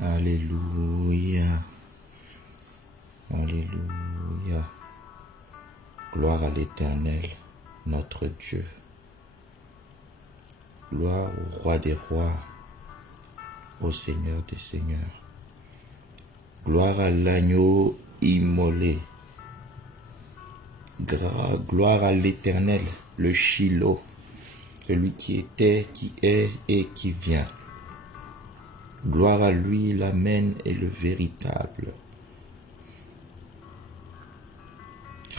Alléluia. Alléluia. Gloire à l'Éternel, notre Dieu. Gloire au Roi des rois, au Seigneur des seigneurs. Gloire à l'agneau immolé. Gloire à l'Éternel, le Shiloh, celui qui était, qui est et qui vient. Gloire à lui, l'Amen et le véritable.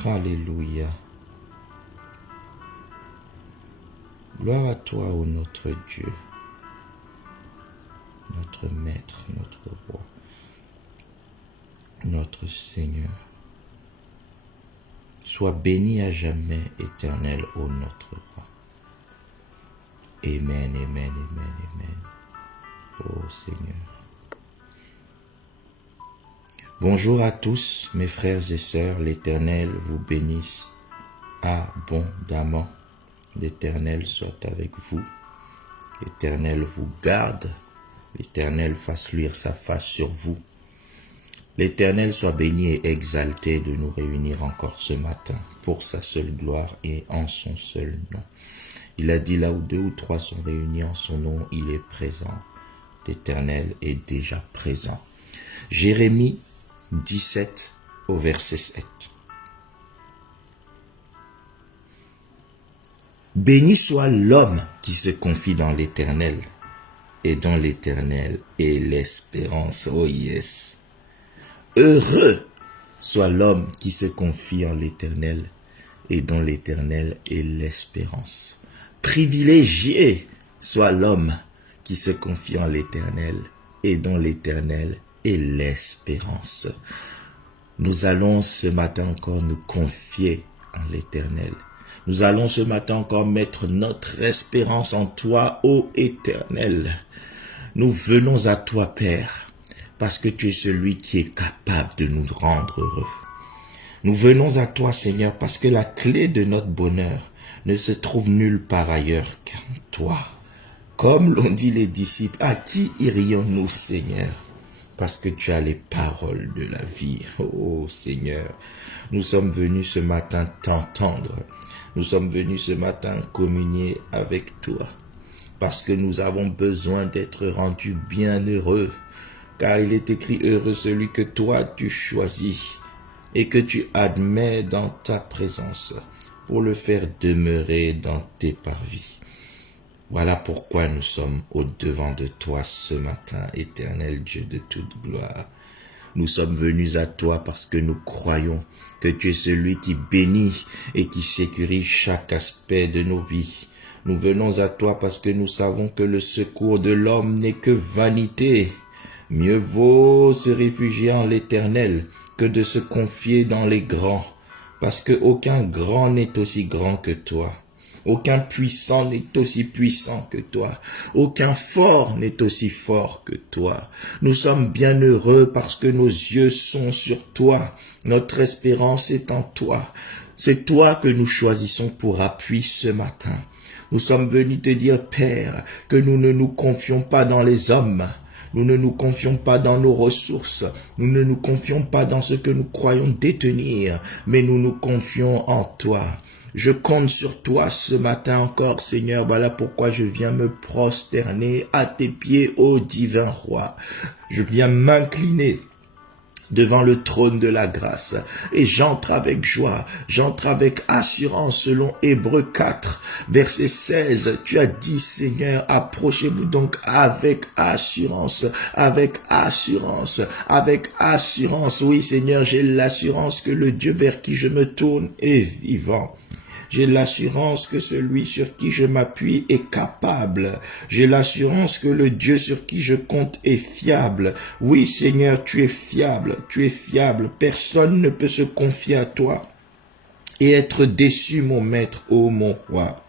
Alléluia. Gloire à toi, ô notre Dieu, notre Maître, notre Roi, notre Seigneur. Sois béni à jamais, Éternel, ô notre Roi. Amen, amen, amen, amen. Ô Seigneur. Bonjour à tous, mes frères et sœurs. L'Éternel vous bénisse abondamment. L'Éternel soit avec vous. L'Éternel vous garde. L'Éternel fasse luire sa face sur vous. L'Éternel soit béni et exalté de nous réunir encore ce matin pour sa seule gloire et en son seul nom. Il a dit là où 2 ou 3 sont réunis en son nom, il est présent. L'Éternel est déjà présent. Jérémie 17 au verset 7. Béni soit l'homme qui se confie dans l'Éternel et dans l'Éternel est l'espérance. Oh yes. Heureux soit l'homme qui se confie en l'Éternel et dont l'Éternel est l'espérance. Privilégié soit l'homme qui se confie en l'Éternel et dont l'Éternel est l'espérance. Nous allons ce matin encore nous confier en l'Éternel. Nous allons ce matin encore mettre notre espérance en toi, ô Éternel. Nous venons à toi, Père, parce que tu es celui qui est capable de nous rendre heureux. Nous venons à toi, Seigneur, parce que la clé de notre bonheur ne se trouve nulle part ailleurs qu'en toi. Comme l'ont dit les disciples, à qui irions-nous, Seigneur? Parce que tu as les paroles de la vie. Oh Seigneur, nous sommes venus ce matin t'entendre. Nous sommes venus ce matin communier avec toi. Parce que nous avons besoin d'être rendus bienheureux. Car il est écrit heureux celui que toi tu choisis et que tu admets dans ta présence pour le faire demeurer dans tes parvis. Voilà pourquoi nous sommes au-devant de toi ce matin, éternel Dieu de toute gloire. Nous sommes venus à toi parce que nous croyons que tu es celui qui bénit et qui sécurise chaque aspect de nos vies. Nous venons à toi parce que nous savons que le secours de l'homme n'est que vanité. Mieux vaut se réfugier en l'Éternel que de se confier dans les grands, parce que aucun grand n'est aussi grand que toi. Aucun puissant n'est aussi puissant que toi. Aucun fort n'est aussi fort que toi. Nous sommes bien heureux parce que nos yeux sont sur toi. Notre espérance est en toi. C'est toi que nous choisissons pour appui ce matin. Nous sommes venus te dire, Père, que nous ne nous confions pas dans les hommes. Nous ne nous confions pas dans nos ressources. Nous ne nous confions pas dans ce que nous croyons détenir, mais nous nous confions en toi. Je compte sur toi ce matin encore, Seigneur. Voilà pourquoi je viens me prosterner à tes pieds, ô divin roi. Je viens m'incliner devant le trône de la grâce. Et j'entre avec joie, j'entre avec assurance selon Hébreux 4, verset 16. Tu as dit, Seigneur, approchez-vous donc avec assurance, avec assurance, avec assurance. Oui, Seigneur, j'ai l'assurance que le Dieu vers qui je me tourne est vivant. J'ai l'assurance que celui sur qui je m'appuie est capable. J'ai l'assurance que le Dieu sur qui je compte est fiable. Oui, Seigneur, tu es fiable, tu es fiable. Personne ne peut se confier à toi et être déçu, mon maître, ô mon roi.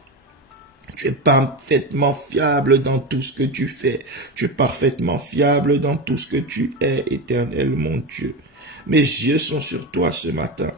Tu es parfaitement fiable dans tout ce que tu fais. Tu es parfaitement fiable dans tout ce que tu es, éternel, mon Dieu. Mes yeux sont sur toi ce matin.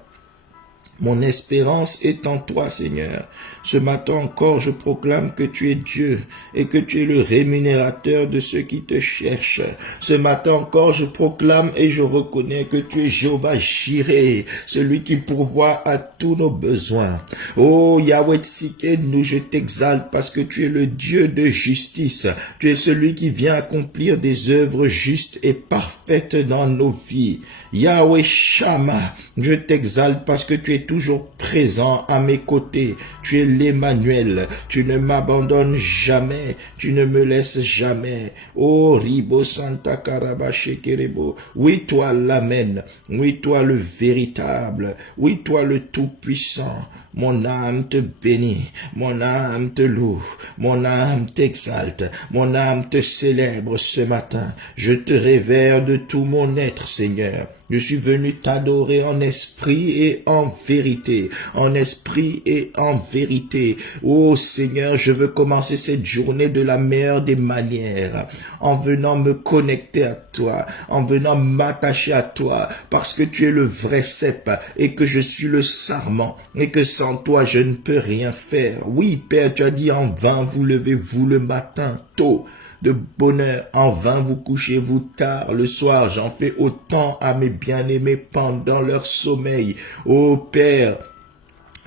Mon espérance est en toi, Seigneur. Ce matin encore, je proclame que tu es Dieu et que tu es le rémunérateur de ceux qui te cherchent. Ce matin encore, je proclame et je reconnais que tu es Jéhovah Jireh, celui qui pourvoit à tous nos besoins. Oh Yahweh Tsidkenu, je t'exalte parce que tu es le Dieu de justice. Tu es celui qui vient accomplir des œuvres justes et parfaites dans nos vies. Yahweh Shammah, je t'exalte parce que tu es toujours présent à mes côtés. Tu es l'Emmanuel. Tu ne m'abandonnes jamais. Tu ne me laisses jamais. Oh Ribo Santa Karabashekerebo. Oui, toi l'Amen. Oui, toi le véritable. Oui, toi le tout-puissant. Mon âme te bénit. Mon âme te loue. Mon âme t'exalte. Mon âme te célèbre ce matin. Je te révère de tout mon être, Seigneur. Je suis venu t'adorer en esprit et en vérité, en esprit et en vérité. Oh Seigneur, je veux commencer cette journée de la meilleure des manières, en venant me connecter à toi, en venant m'attacher à toi, parce que tu es le vrai cep et que je suis le sarment et que sans toi je ne peux rien faire. Oui Père, tu as dit en vain vous levez-vous le matin tôt. De bonheur, en vain vous couchez-vous tard, le soir j'en fais autant à mes bien-aimés pendant leur sommeil. Ô Père,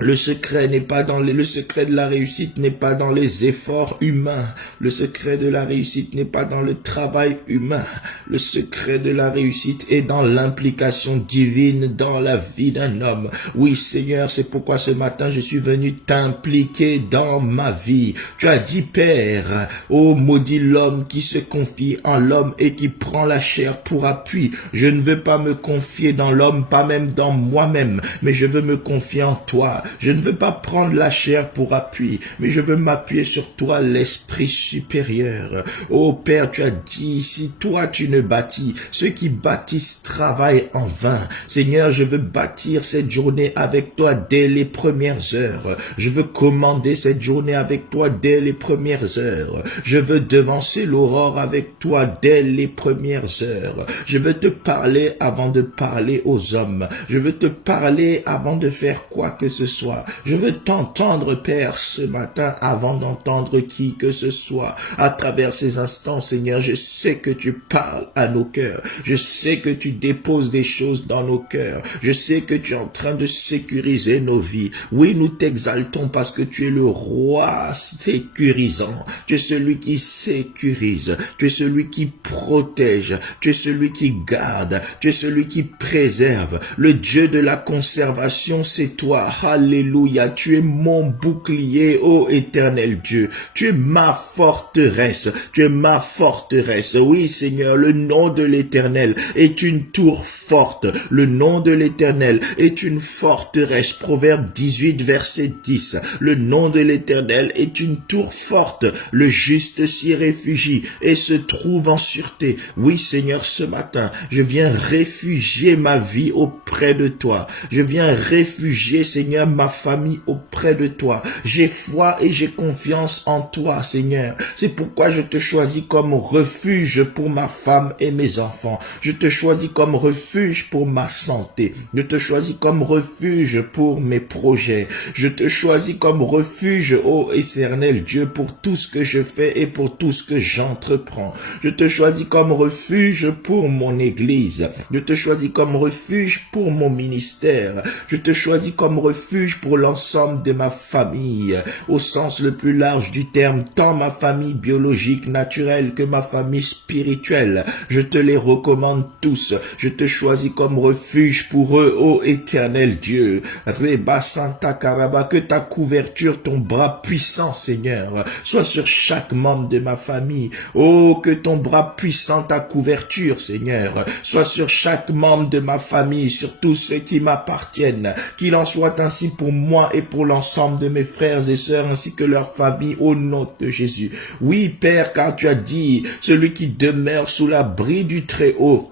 le secret de la réussite n'est pas dans les efforts humains. Le secret de la réussite n'est pas dans le travail humain. Le secret de la réussite est dans l'implication divine dans la vie d'un homme. Oui, Seigneur, c'est pourquoi ce matin je suis venu t'impliquer dans ma vie. Tu as dit, Père, ô maudit l'homme qui se confie en l'homme et qui prend la chair pour appui. Je ne veux pas me confier dans l'homme, pas même dans moi-même, mais je veux me confier en toi. Je ne veux pas prendre la chair pour appui, mais je veux m'appuyer sur toi, l'esprit supérieur. Oh Père, tu as dit, si toi tu ne bâtis, ceux qui bâtissent travaillent en vain. Seigneur, je veux bâtir cette journée avec toi dès les premières heures. Je veux commander cette journée avec toi dès les premières heures. Je veux devancer l'aurore avec toi dès les premières heures. Je veux te parler avant de parler aux hommes. Je veux te parler avant de faire quoi que ce soit. Je veux t'entendre, Père, ce matin avant d'entendre qui que ce soit. À travers ces instants, Seigneur, je sais que tu parles à nos cœurs. Je sais que tu déposes des choses dans nos cœurs. Je sais que tu es en train de sécuriser nos vies. Oui, nous t'exaltons parce que tu es le roi sécurisant. Tu es celui qui sécurise. Tu es celui qui protège. Tu es celui qui garde. Tu es celui qui préserve. Le Dieu de la conservation, c'est toi. Alléluia, tu es mon bouclier, ô éternel Dieu. Tu es ma forteresse. Tu es ma forteresse. Oui, Seigneur, le nom de l'Éternel est une tour forte. Le nom de l'Éternel est une forteresse. Proverbe 18, verset 10. Le nom de l'Éternel est une tour forte. Le juste s'y réfugie et se trouve en sûreté. Oui, Seigneur, ce matin, je viens réfugier ma vie auprès de toi. Je viens réfugier, Seigneur, ma famille auprès de toi. J'ai foi et j'ai confiance en toi, Seigneur. C'est pourquoi je te choisis comme refuge pour ma femme et mes enfants. Je te choisis comme refuge pour ma santé. Je te choisis comme refuge pour mes projets. Je te choisis comme refuge, ô éternel Dieu, pour tout ce que je fais et pour tout ce que j'entreprends. Je te choisis comme refuge pour mon église. Je te choisis comme refuge pour mon ministère. Je te choisis comme refuge pour l'ensemble de ma famille, au sens le plus large du terme, tant ma famille biologique, naturelle que ma famille spirituelle. Je te les recommande tous. Je te choisis comme refuge pour eux, ô éternel Dieu. Reba Santa Karaba, que ta couverture, ton bras puissant, Seigneur, soit sur chaque membre de ma famille. Oh, que ton bras puissant, ta couverture, Seigneur, soit sur chaque membre de ma famille, sur tous ceux qui m'appartiennent. Qu'il en soit ainsi pour moi et pour l'ensemble de mes frères et sœurs ainsi que leur famille au nom de Jésus. Oui, Père, car tu as dit, celui qui demeure sous l'abri du Très-Haut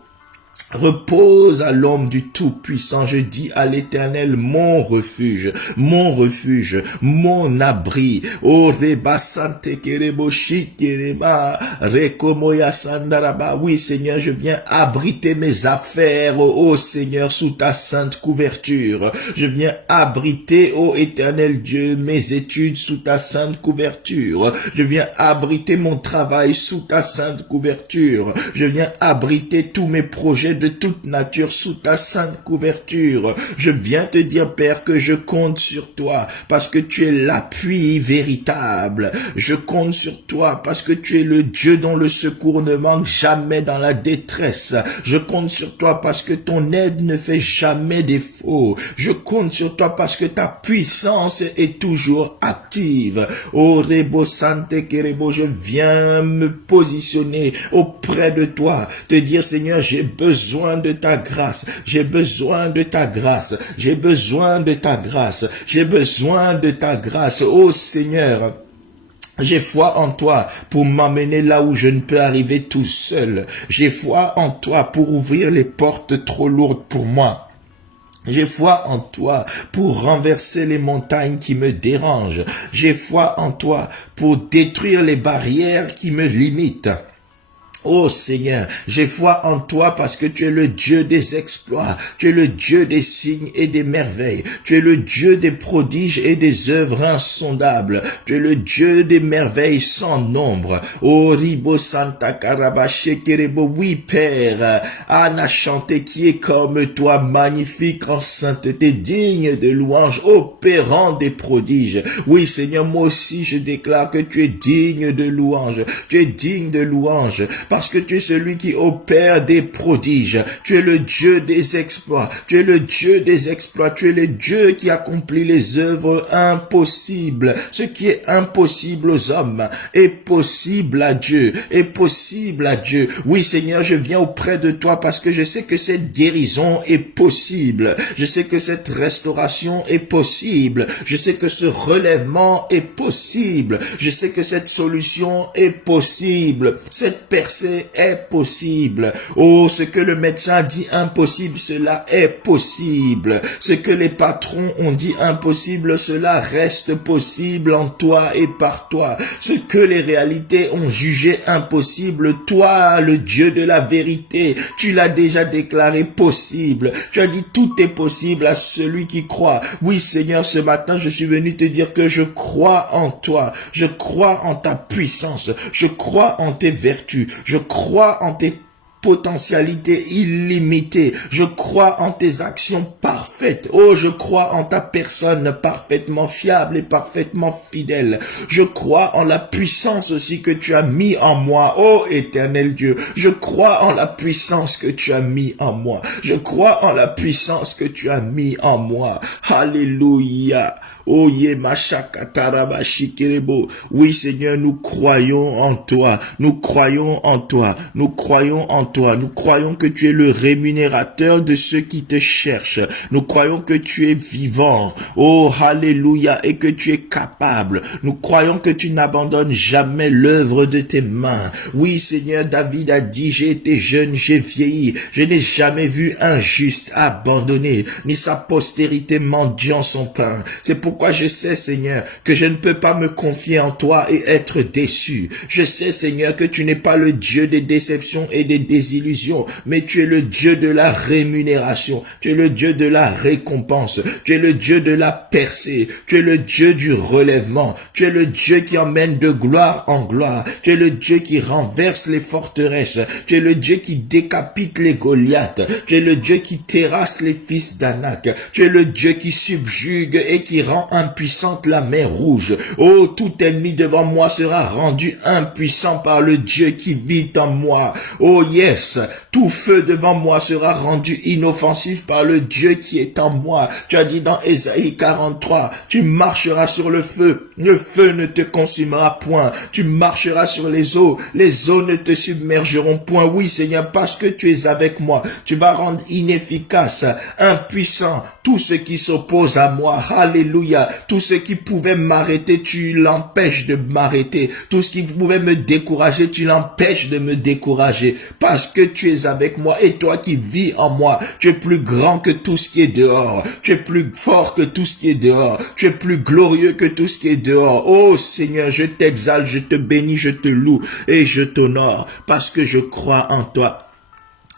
repose à l'homme du Tout-Puissant. Je dis à l'Éternel, mon refuge, mon abri. Oh, reba sante kerebo shikereba, rekomoya sandaraba. Oui, Seigneur, je viens abriter mes affaires, oh Seigneur, sous ta sainte couverture. Je viens abriter, oh Éternel Dieu, mes études sous ta sainte couverture. Je viens abriter mon travail sous ta sainte couverture. Je viens abriter tous mes projets de toute nature sous ta sainte couverture. Je viens te dire, Père, que je compte sur toi parce que tu es l'appui véritable. Je compte sur toi parce que tu es le Dieu dont le secours ne manque jamais dans la détresse. Je compte sur toi parce que ton aide ne fait jamais défaut. Je compte sur toi parce que ta puissance est toujours active. Oh, Rebo Sante Kerebo, je viens me positionner auprès de toi, te dire, Seigneur, j'ai besoin de ta grâce, j'ai besoin de ta grâce, j'ai besoin de ta grâce, j'ai besoin de ta grâce, oh Seigneur. J'ai foi en toi pour m'amener là où je ne peux arriver tout seul. J'ai foi en toi pour ouvrir les portes trop lourdes pour moi. J'ai foi en toi pour renverser les montagnes qui me dérangent. J'ai foi en toi pour détruire les barrières qui me limitent. Oh Seigneur, j'ai foi en toi parce que tu es le Dieu des exploits, tu es le Dieu des signes et des merveilles, tu es le Dieu des prodiges et des œuvres insondables, tu es le Dieu des merveilles sans nombre. Oh Ribo Santa Karabache Kerebo, oui Père, Anna chanté qui est comme toi, magnifique en sainteté, digne de louange, opérant des prodiges. Oui Seigneur, moi aussi je déclare que tu es digne de louange, tu es digne de louange. Parce que tu es celui qui opère des prodiges. Tu es le Dieu des exploits. Tu es le Dieu des exploits. Tu es le Dieu qui accomplit les œuvres impossibles. Ce qui est impossible aux hommes est possible à Dieu. Est possible à Dieu. Oui, Seigneur, je viens auprès de toi parce que je sais que cette guérison est possible. Je sais que cette restauration est possible. Je sais que ce relèvement est possible. Je sais que cette solution est possible. Cette percée est possible. Oh, ce que le médecin dit impossible, cela est possible. Ce que les patrons ont dit impossible, cela reste possible en toi et par toi. Ce que les réalités ont jugé impossible, toi, le Dieu de la vérité, tu l'as déjà déclaré possible. Tu as dit tout est possible à celui qui croit. Oui, Seigneur, ce matin, je suis venu te dire que je crois en toi. Je crois en ta puissance. Je crois en tes vertus. Je crois en tes potentialité illimitée. Je crois en tes actions parfaites. Oh, je crois en ta personne parfaitement fiable et parfaitement fidèle. Je crois en la puissance aussi que tu as mis en moi. Oh, éternel Dieu, je crois en la puissance que tu as mis en moi. Je crois en la puissance que tu as mis en moi. Alléluia. Oh, oui, Seigneur, nous croyons en toi. Nous croyons en toi. Nous croyons en toi. Nous croyons que tu es le rémunérateur de ceux qui te cherchent. Nous croyons que tu es vivant. Oh, alléluia, et que tu es capable. Nous croyons que tu n'abandonnes jamais l'œuvre de tes mains. Oui, Seigneur, David a dit, j'ai été jeune, j'ai vieilli. Je n'ai jamais vu un juste abandonné, ni sa postérité mendiant son pain. C'est pourquoi je sais, Seigneur, que je ne peux pas me confier en toi et être déçu. Je sais, Seigneur, que tu n'es pas le Dieu des déceptions et des désillusions, mais tu es le Dieu de la rémunération. Tu es le Dieu de la récompense. Tu es le Dieu de la percée. Tu es le Dieu du relèvement. Tu es le Dieu qui emmène de gloire en gloire. Tu es le Dieu qui renverse les forteresses. Tu es le Dieu qui décapite les Goliaths. Tu es le Dieu qui terrasse les fils d'Anak. Tu es le Dieu qui subjugue et qui rend impuissante la mer rouge. Oh, tout ennemi devant moi sera rendu impuissant par le Dieu qui vit en moi. Oh yes, tout feu devant moi sera rendu inoffensif par le Dieu qui est en moi. Tu as dit dans Ésaïe 43, tu marcheras sur le feu ne te consumera point. Tu marcheras sur les eaux ne te submergeront point. Oui, Seigneur, parce que tu es avec moi, tu vas rendre inefficace, impuissant, tout ce qui s'oppose à moi. Alléluia. Alléluia. Tout ce qui pouvait m'arrêter, tu l'empêches de m'arrêter. Tout ce qui pouvait me décourager, tu l'empêches de me décourager. Parce que tu es avec moi et toi qui vis en moi, tu es plus grand que tout ce qui est dehors. Tu es plus fort que tout ce qui est dehors. Tu es plus glorieux que tout ce qui est dehors. Oh Seigneur, je t'exalte, je te bénis, je te loue et je t'honore parce que je crois en toi.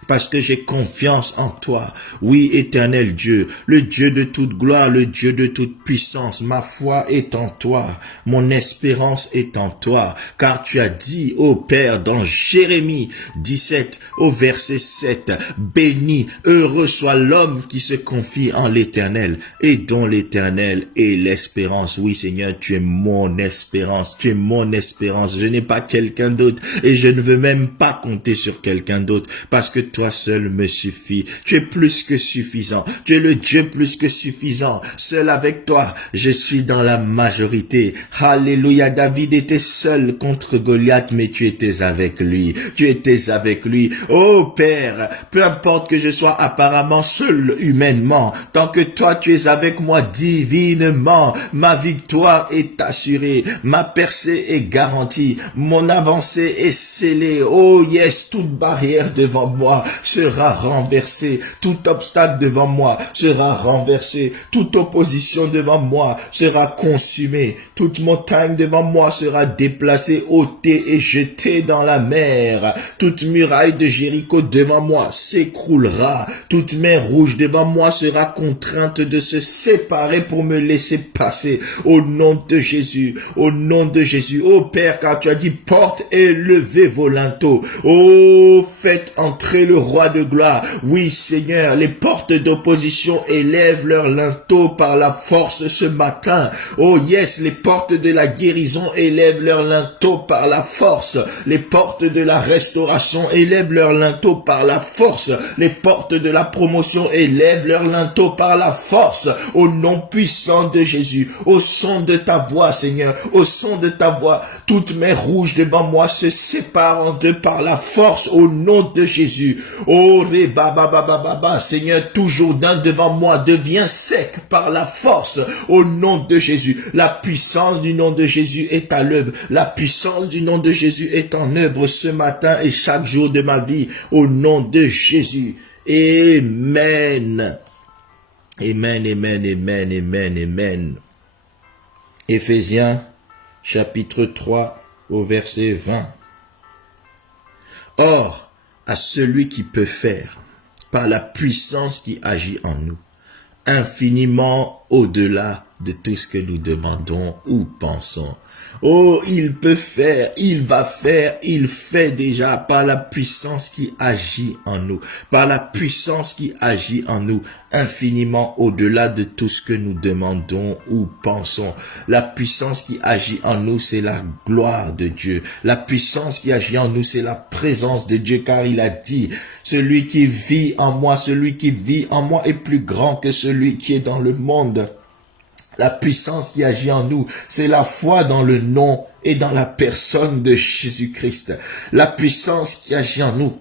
Parce que j'ai confiance en toi. Oui, éternel Dieu, le Dieu de toute gloire, le Dieu de toute puissance. Ma foi est en toi. Mon espérance est en toi. Car tu as dit, ô Père, dans Jérémie 17, au verset 7, béni, heureux soit l'homme qui se confie en l'éternel et dont l'éternel est l'espérance. Oui, Seigneur, tu es mon espérance. Tu es mon espérance. Je n'ai pas quelqu'un d'autre et je ne veux même pas compter sur quelqu'un d'autre parce que toi seul me suffit. Tu es plus que suffisant. Tu es le Dieu plus que suffisant. Seul avec toi, je suis dans la majorité. Alléluia. David était seul contre Goliath, mais tu étais avec lui. Tu étais avec lui. Oh Père, peu importe que je sois apparemment seul humainement, tant que toi tu es avec moi divinement, ma victoire est assurée. Ma percée est garantie. Mon avancée est scellée. Oh yes, toute barrière devant moi sera renversé. Tout obstacle devant moi sera renversé. Toute opposition devant moi sera consumée. Toute montagne devant moi sera déplacée, ôtée et jetée dans la mer. Toute muraille de Jéricho devant moi s'écroulera. Toute mer rouge devant moi sera contrainte de se séparer pour me laisser passer. Au nom de Jésus, au nom de Jésus. Oh Père, car tu as dit porte et levez vos linteaux. Oh, faites entrer le roi de gloire. Oui, Seigneur, les portes d'opposition élèvent leurs linteaux par la force ce matin. Oh yes, les portes de la guérison élèvent leurs linteaux par la force. Les portes de la restauration élèvent leurs linteaux par la force. Les portes de la promotion élèvent leurs linteaux par la force. Au nom puissant de Jésus, au son de ta voix, Seigneur, au son de ta voix, toutes mes rouges devant moi se séparent en deux par la force. Au nom de Jésus. Oh, Seigneur, tout Jourdain devant moi devient sec par la force au nom de Jésus. La puissance du nom de Jésus est à l'œuvre. La puissance du nom de Jésus est en œuvre ce matin et chaque jour de ma vie au nom de Jésus. Amen. Amen, amen, amen, amen, amen. Éphésiens chapitre 3 au verset 20. Or, à celui qui peut faire, par la puissance qui agit en nous, infiniment au-delà de tout ce que nous demandons ou pensons. Oh, il peut faire, il va faire, il fait déjà par la puissance qui agit en nous, par la puissance qui agit en nous, infiniment au-delà de tout ce que nous demandons ou pensons. La puissance qui agit en nous, c'est la gloire de Dieu. La puissance qui agit en nous, c'est la présence de Dieu, car il a dit, celui qui vit en moi est plus grand que celui qui est dans le monde. La puissance qui agit en nous, c'est la foi dans le nom et dans la personne de Jésus-Christ. La puissance qui agit en nous,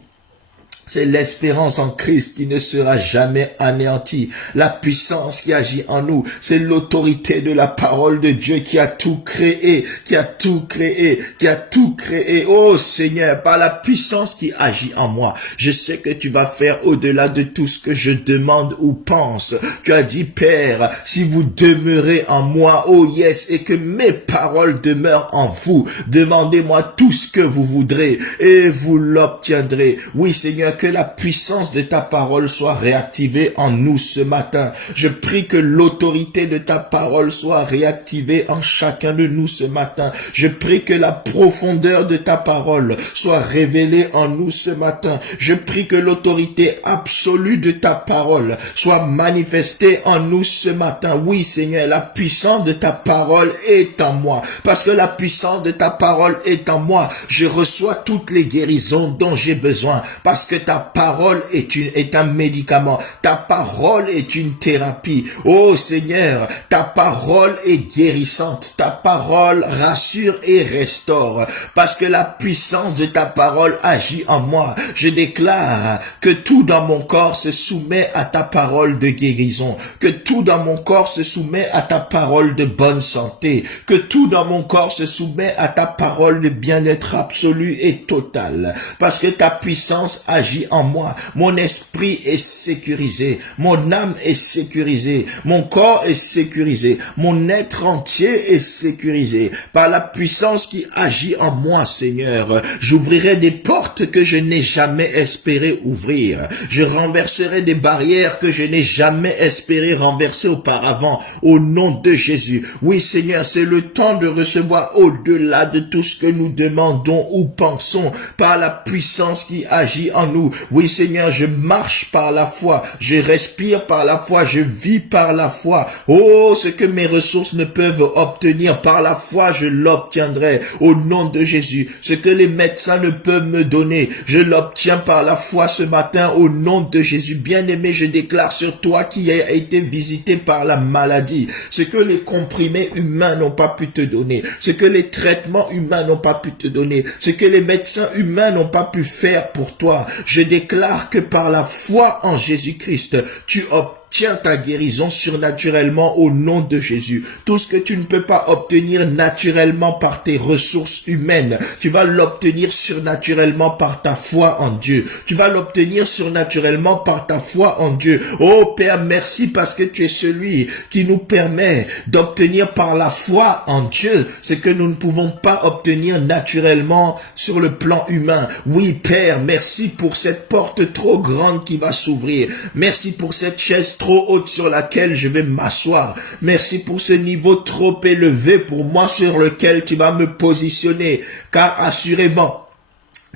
c'est l'espérance en Christ qui ne sera jamais anéantie. La puissance qui agit en nous, c'est l'autorité de la parole de Dieu qui a tout créé, qui a tout créé. Oh Seigneur, par la puissance qui agit en moi, je sais que tu vas faire au-delà de tout ce que je demande ou pense. Tu as dit, Père, si vous demeurez en moi, oh yes, et que mes paroles demeurent en vous, demandez-moi tout ce que vous voudrez et vous l'obtiendrez. Oui Seigneur, que la puissance de ta parole soit réactivée en nous ce matin. Je prie que l'autorité de ta parole soit réactivée en chacun de nous ce matin. Je prie que la profondeur de ta parole soit révélée en nous ce matin. Je prie que l'autorité absolue de ta parole soit manifestée en nous ce matin. Oui Seigneur, la puissance de ta parole est en moi. Parce que la puissance de ta parole est en moi, je reçois toutes les guérisons dont j'ai besoin. Parce que ta parole est un médicament. Ta parole est une thérapie. Oh Seigneur, ta parole est guérissante. Ta parole rassure et restaure. Parce que la puissance de ta parole agit en moi. Je déclare que tout dans mon corps se soumet à ta parole de guérison. Que tout dans mon corps se soumet à ta parole de bonne santé. Que tout dans mon corps se soumet à ta parole de bien-être absolu et total. Parce que ta puissance agit en moi. Mon esprit est sécurisé. Mon âme est sécurisée. Mon corps est sécurisé. Mon être entier est sécurisé. Par la puissance qui agit en moi, Seigneur, j'ouvrirai des portes que je n'ai jamais espéré ouvrir. Je renverserai des barrières que je n'ai jamais espéré renverser auparavant. Au nom de Jésus. Oui, Seigneur, c'est le temps de recevoir au-delà de tout ce que nous demandons ou pensons par la puissance qui agit en nous. Oui, Seigneur, je marche par la foi, je respire par la foi, je vis par la foi. Oh, ce que mes ressources ne peuvent obtenir par la foi, je l'obtiendrai au nom de Jésus. Ce que les médecins ne peuvent me donner, je l'obtiens par la foi ce matin au nom de Jésus. Bien-aimé, je déclare sur toi qui a été visité par la maladie, ce que les comprimés humains n'ont pas pu te donner, ce que les traitements humains n'ont pas pu te donner, ce que les médecins humains n'ont pas pu faire pour toi. Je déclare que par la foi en Jésus-Christ, tu obtiens ta guérison surnaturellement au nom de Jésus. Tout ce que tu ne peux pas obtenir naturellement par tes ressources humaines, tu vas l'obtenir surnaturellement par ta foi en Dieu. Tu vas l'obtenir surnaturellement par ta foi en Dieu. Oh Père, merci parce que tu es celui qui nous permet d'obtenir par la foi en Dieu ce que nous ne pouvons pas obtenir naturellement sur le plan humain. Oui Père, merci pour cette porte trop grande qui va s'ouvrir. Merci pour cette chaise trop haute sur laquelle je vais m'asseoir. Merci pour ce niveau trop élevé pour moi sur lequel tu vas me positionner. Car assurément,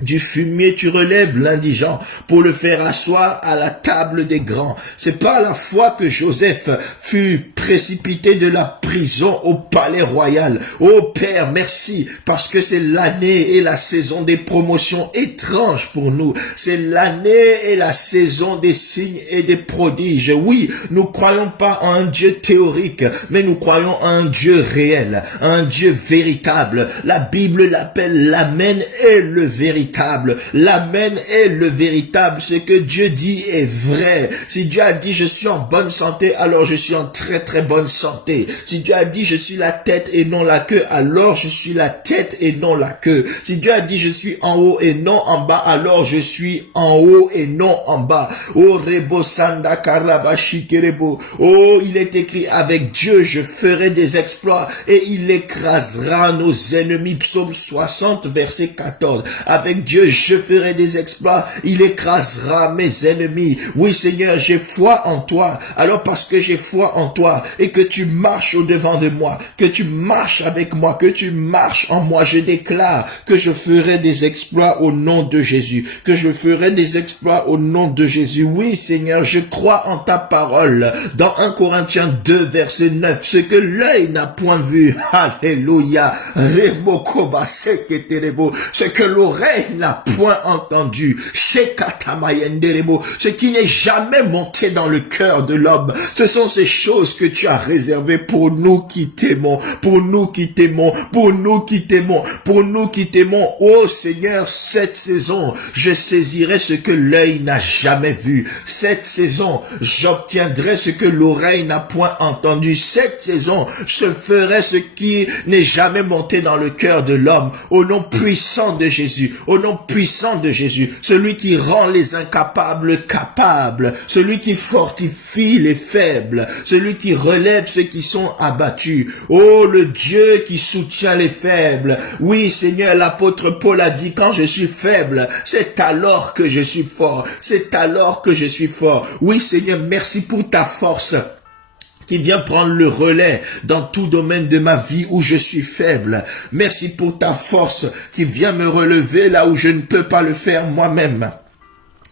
du fumier, tu relèves l'indigent pour le faire asseoir à la table des grands. C'est par la foi que Joseph fut précipité de la prison au palais royal. Oh Père, merci, parce que c'est l'année et la saison des promotions étranges pour nous. C'est l'année et la saison des signes et des prodiges. Oui, nous croyons pas en un Dieu théorique, mais nous croyons en un Dieu réel, un Dieu véritable. La Bible l'appelle l'Amen et le véritable. L'amen est le véritable. Ce que Dieu dit est vrai. Si Dieu a dit je suis en bonne santé, alors je suis en très très bonne santé. Si Dieu a dit je suis la tête et non la queue, alors je suis la tête et non la queue. Si Dieu a dit je suis en haut et non en bas, alors je suis en haut et non en bas. Oh Rebo Sanda Karabashi Kerebo. Oh, il est écrit avec Dieu je ferai des exploits et il écrasera nos ennemis. Psaume 60 verset 14. Avec Dieu, je ferai des exploits. Il écrasera mes ennemis. Oui, Seigneur, j'ai foi en toi. Alors parce que j'ai foi en toi et que tu marches au-devant de moi, que tu marches avec moi, que tu marches en moi, je déclare que je ferai des exploits au nom de Jésus, que je ferai des exploits au nom de Jésus. Oui, Seigneur, je crois en ta parole. Dans 1 Corinthiens 2, verset 9, ce que l'œil n'a point vu. Alléluia. Ce que l'oreille n'a point entendu, ce qui n'est jamais monté dans le cœur de l'homme. Ce sont ces choses que tu as réservées pour nous qui t'aimons, pour nous qui t'aimons, pour nous qui t'aimons, pour nous qui t'aimons. Oh Seigneur, cette saison, je saisirai ce que l'œil n'a jamais vu. Cette saison, j'obtiendrai ce que l'oreille n'a point entendu. Cette saison, je ferai ce qui n'est jamais monté dans le cœur de l'homme. Au nom puissant de Jésus, au nom puissant de Jésus, celui qui rend les incapables capables, celui qui fortifie les faibles, celui qui relève ceux qui sont abattus. Oh, le Dieu qui soutient les faibles. Oui, Seigneur, l'apôtre Paul a dit, quand je suis faible, c'est alors que je suis fort. C'est alors que je suis fort. Oui, Seigneur, merci pour ta force qui vient prendre le relais dans tout domaine de ma vie où je suis faible. Merci pour ta force qui vient me relever là où je ne peux pas le faire moi-même.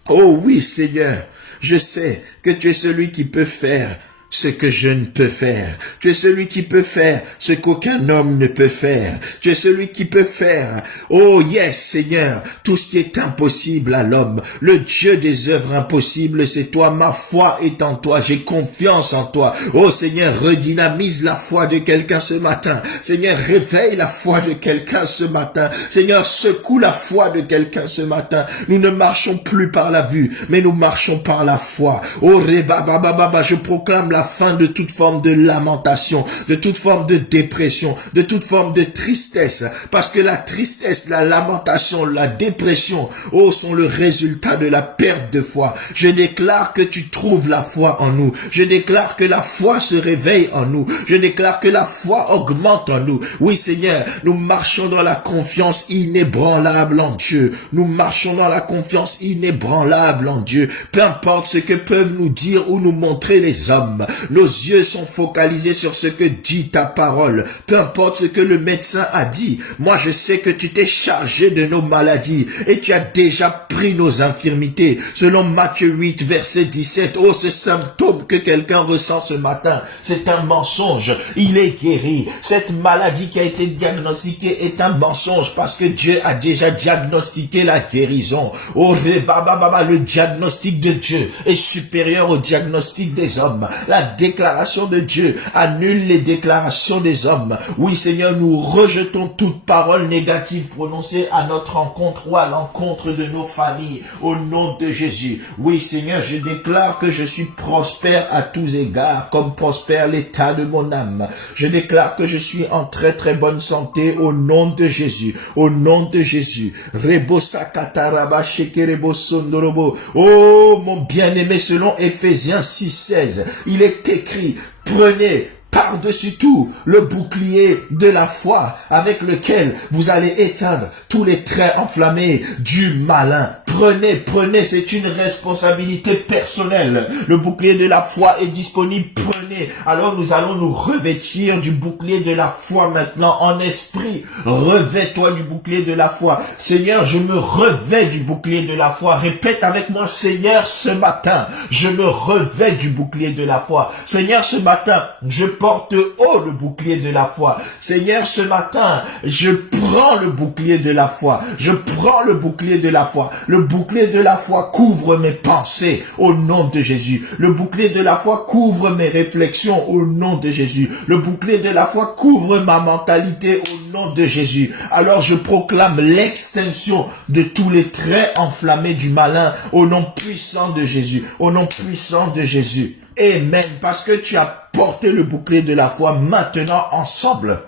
Oh oui, Seigneur, je sais que tu es celui qui peut faire ce que je ne peux faire. Tu es celui qui peut faire ce qu'aucun homme ne peut faire. Tu es celui qui peut faire, oh yes Seigneur, tout ce qui est impossible à l'homme. Le Dieu des œuvres impossibles, c'est toi. Ma foi est en toi. J'ai confiance en toi. Oh Seigneur, redynamise la foi de quelqu'un ce matin. Seigneur, réveille la foi de quelqu'un ce matin. Seigneur, secoue la foi de quelqu'un ce matin. Nous ne marchons plus par la vue, mais nous marchons par la foi. Oh Reba Baba Baba, je proclame la fin de toute forme de lamentation, de toute forme de dépression, de toute forme de tristesse, parce que la tristesse, la lamentation, la dépression, oh, sont le résultat de la perte de foi. Je déclare que tu trouves la foi en nous. Je déclare que la foi se réveille en nous. Je déclare que la foi augmente en nous. Oui Seigneur, nous marchons dans la confiance inébranlable en Dieu. Nous marchons dans la confiance inébranlable en Dieu. Peu importe ce que peuvent nous dire ou nous montrer les hommes. Nos yeux sont focalisés sur ce que dit ta parole. Peu importe ce que le médecin a dit. Moi, je sais que tu t'es chargé de nos maladies et tu as déjà pris nos infirmités. Selon Matthieu 8, verset 17, oh, ce symptôme que quelqu'un ressent ce matin, c'est un mensonge. Il est guéri. Cette maladie qui a été diagnostiquée est un mensonge parce que Dieu a déjà diagnostiqué la guérison. Oh, le diagnostic de Dieu est supérieur au diagnostic des hommes. La déclaration de Dieu annule les déclarations des hommes. Oui Seigneur, nous rejetons toute parole négative prononcée à notre encontre ou à l'encontre de nos familles au nom de Jésus. Oui Seigneur, je déclare que je suis prospère à tous égards comme prospère l'état de mon âme. Je déclare que je suis en très très bonne santé au nom de Jésus. Au nom de Jésus. Oh mon bien-aimé, selon Éphésiens 6:16, il est écrit, prenez par-dessus tout le bouclier de la foi avec lequel vous allez éteindre tous les traits enflammés du malin. Prenez, c'est une responsabilité personnelle. Le bouclier de la foi est disponible, prenez. Alors nous allons nous revêtir du bouclier de la foi maintenant en esprit. Revêt-toi du bouclier de la foi. Seigneur, je me revêt du bouclier de la foi. Répète avec moi, Seigneur, ce matin, je me revêt du bouclier de la foi. Seigneur, ce matin, je porte haut le bouclier de la foi. Seigneur, ce matin, je prends le bouclier de la foi. Je prends le bouclier de la foi. Le bouclier de la foi couvre mes pensées au nom de Jésus. Le bouclier de la foi couvre mes réflexions au nom de Jésus. Le bouclier de la foi couvre ma mentalité au nom de Jésus. Alors je proclame l'extinction de tous les traits enflammés du malin au nom puissant de Jésus. Au nom puissant de Jésus. Amen. Parce que tu as porté le bouclier de la foi, maintenant ensemble,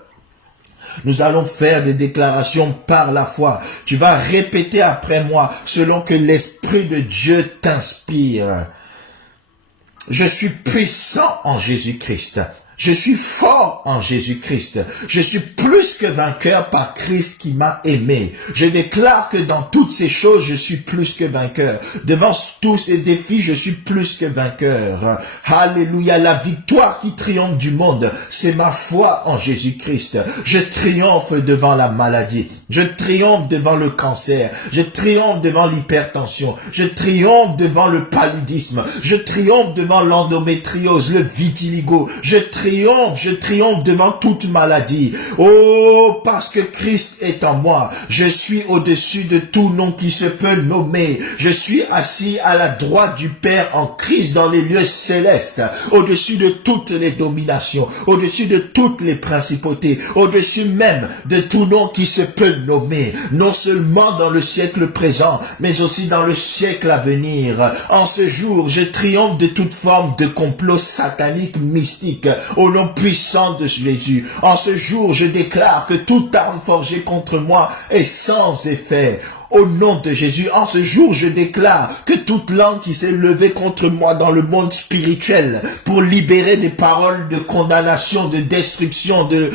nous allons faire des déclarations par la foi. Tu vas répéter après moi selon que l'Esprit de Dieu t'inspire. Je suis puissant en Jésus-Christ. Je suis fort en Jésus-Christ. Je suis plus que vainqueur par Christ qui m'a aimé. Je déclare que dans toutes ces choses, je suis plus que vainqueur. Devant tous ces défis, je suis plus que vainqueur. Alléluia, la victoire qui triomphe du monde, c'est ma foi en Jésus-Christ. Je triomphe devant la maladie. Je triomphe devant le cancer. Je triomphe devant l'hypertension. Je triomphe devant le paludisme. Je triomphe devant l'endométriose, le vitiligo. Je triomphe devant toute maladie. Oh, parce que Christ est en moi. Je suis au-dessus de tout nom qui se peut nommer. Je suis assis à la droite du Père en Christ dans les lieux célestes. Au-dessus de toutes les dominations. Au-dessus de toutes les principautés. Au-dessus même de tout nom qui se peut nommer. Non seulement dans le siècle présent, mais aussi dans le siècle à venir. En ce jour, je triomphe de toute forme de complot satanique mystique. Au nom puissant de Jésus. En ce jour, je déclare que toute arme forgée contre moi est sans effet. Au nom de Jésus, en ce jour, je déclare que toute langue qui s'est levée contre moi dans le monde spirituel pour libérer des paroles de condamnation, de destruction, de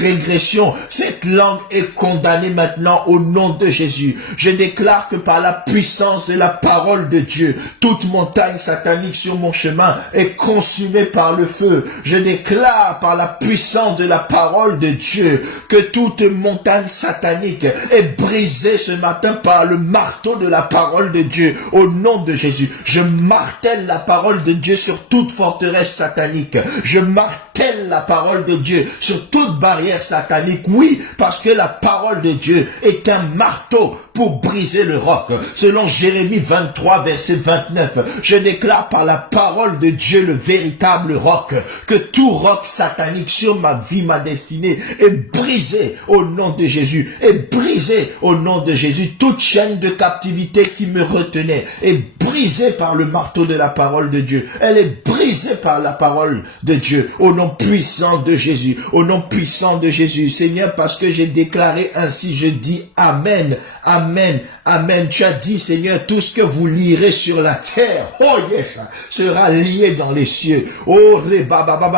régression, ces Cette langue est condamnée maintenant au nom de Jésus. Je déclare que par la puissance de la parole de Dieu, toute montagne satanique sur mon chemin est consumée par le feu. Je déclare par la puissance de la parole de Dieu que toute montagne satanique est brisée ce matin par le marteau de la parole de Dieu au nom de Jésus. Je martèle la parole de Dieu sur toute forteresse satanique. Je martèle la parole de Dieu sur toute barrière satanique. Oui, parce que la parole de Dieu est un marteau pour briser le roc. Selon Jérémie 23, verset 29, je déclare par la parole de Dieu, le véritable roc, que tout roc satanique sur ma vie, ma destinée, est brisé au nom de Jésus, est brisé au nom de Jésus. Toute chaîne de captivité qui me retenait est brisée par le marteau de la parole de Dieu. Elle est brisée par la parole de Dieu, au nom puissant de Jésus, au nom puissant de Jésus. Seigneur, parce que j'ai déclaré ainsi, je dis Amen, Amen, Amen. Tu as dit, Seigneur, tout ce que vous lirez sur la terre, oh yes, sera lié dans les cieux. Oh,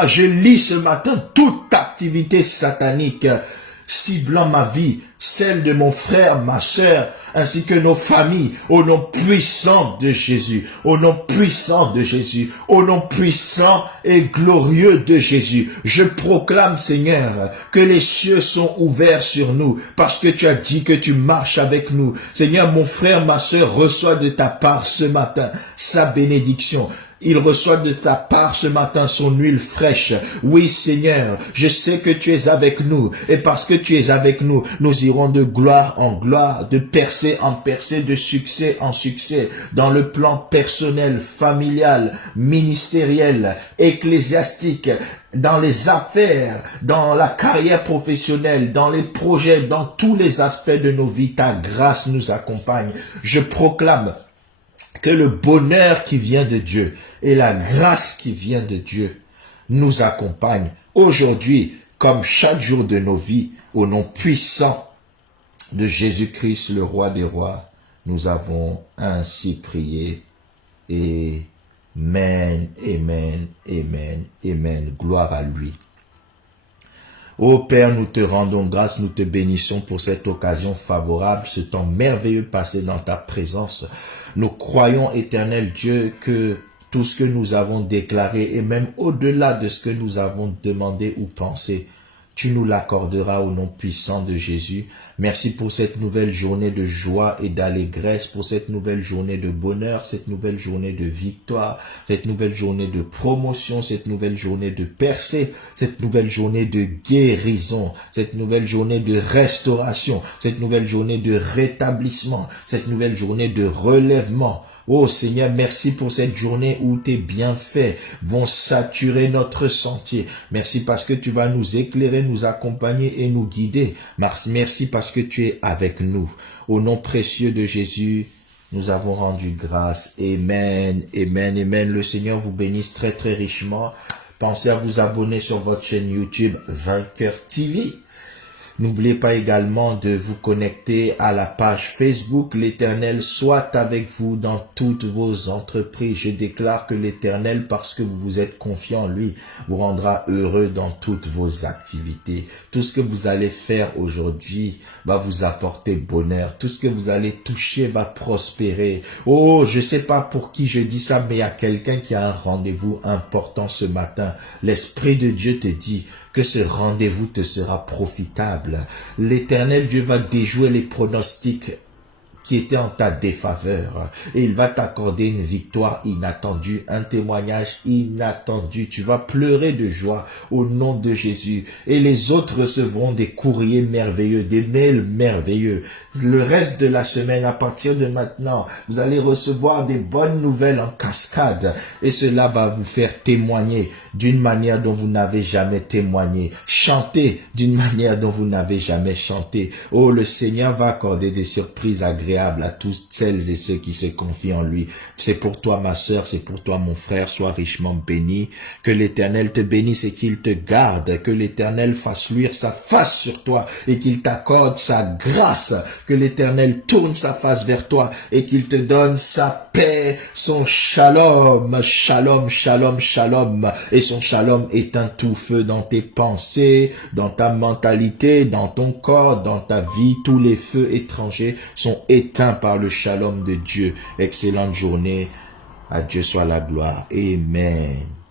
je lis ce matin toute activité satanique ciblant ma vie, celle de mon frère, ma sœur, ainsi que nos familles, au nom puissant de Jésus, au nom puissant de Jésus, au nom puissant et glorieux de Jésus. Je proclame, Seigneur, que les cieux sont ouverts sur nous, parce que tu as dit que tu marches avec nous. Seigneur, mon frère, ma sœur, reçoit de ta part ce matin sa bénédiction. Il reçoit de ta part ce matin son huile fraîche. Oui, Seigneur, je sais que tu es avec nous. Et parce que tu es avec nous, nous irons de gloire en gloire, de percée en percée, de succès en succès, dans le plan personnel, familial, ministériel, ecclésiastique, dans les affaires, dans la carrière professionnelle, dans les projets, dans tous les aspects de nos vies. Ta grâce nous accompagne. Je proclame que le bonheur qui vient de Dieu et la grâce qui vient de Dieu nous accompagnent aujourd'hui comme chaque jour de nos vies au nom puissant de Jésus-Christ, le roi des rois. Nous avons ainsi prié. Amen, amen, amen, amen. Gloire à lui. Ô Père, nous te rendons grâce, nous te bénissons pour cette occasion favorable, ce temps merveilleux passé dans ta présence. Nous croyons, éternel Dieu, que tout ce que nous avons déclaré et même au-delà de ce que nous avons demandé ou pensé, tu nous l'accorderas au nom puissant de Jésus. Merci pour cette nouvelle journée de joie et d'allégresse, pour cette nouvelle journée de bonheur, cette nouvelle journée de victoire, cette nouvelle journée de promotion, cette nouvelle journée de percée, cette nouvelle journée de guérison, cette nouvelle journée de restauration, cette nouvelle journée de rétablissement, cette nouvelle journée de relèvement. Oh Seigneur, merci pour cette journée où tes bienfaits vont saturer notre sentier. Merci parce que tu vas nous éclairer, nous accompagner et nous guider. Merci parce que tu es avec nous. Au nom précieux de Jésus, nous avons rendu grâce. Amen, amen, amen. Le Seigneur vous bénisse très très richement. Pensez à vous abonner sur votre chaîne YouTube Vainqueur TV. N'oubliez pas également de vous connecter à la page Facebook. L'Éternel soit avec vous dans toutes vos entreprises. Je déclare que l'Éternel, parce que vous vous êtes confiant en lui, vous rendra heureux dans toutes vos activités. Tout ce que vous allez faire aujourd'hui va vous apporter bonheur. Tout ce que vous allez toucher va prospérer. Oh, je sais pas pour qui je dis ça, mais il y a quelqu'un qui a un rendez-vous important ce matin. L'Esprit de Dieu te dit que ce rendez-vous te sera profitable. L'Éternel Dieu va déjouer les pronostics qui étaient en ta défaveur et il va t'accorder une victoire inattendue, un témoignage inattendu. Tu vas pleurer de joie au nom de Jésus et les autres recevront des courriers merveilleux, des mails merveilleux. Le reste de la semaine, à partir de maintenant, vous allez recevoir des bonnes nouvelles en cascade et cela va vous faire témoigner d'une manière dont vous n'avez jamais témoigné, chanter d'une manière dont vous n'avez jamais chanté. Oh, le Seigneur va accorder des surprises agréables agréable à tous celles et ceux qui se confient en lui. C'est pour toi, ma sœur, c'est pour toi, mon frère, sois richement béni. Que l'Éternel te bénisse et qu'il te garde. Que l'Éternel fasse luire sa face sur toi et qu'il t'accorde sa grâce. Que l'Éternel tourne sa face vers toi et qu'il te donne sa paix, son shalom, shalom, shalom, shalom. Et son shalom est un tout feu dans tes pensées, dans ta mentalité, dans ton corps, dans ta vie. Tous les feux étrangers sont éteints par le shalom de Dieu. Excellente journée. À Dieu soit la gloire. Amen.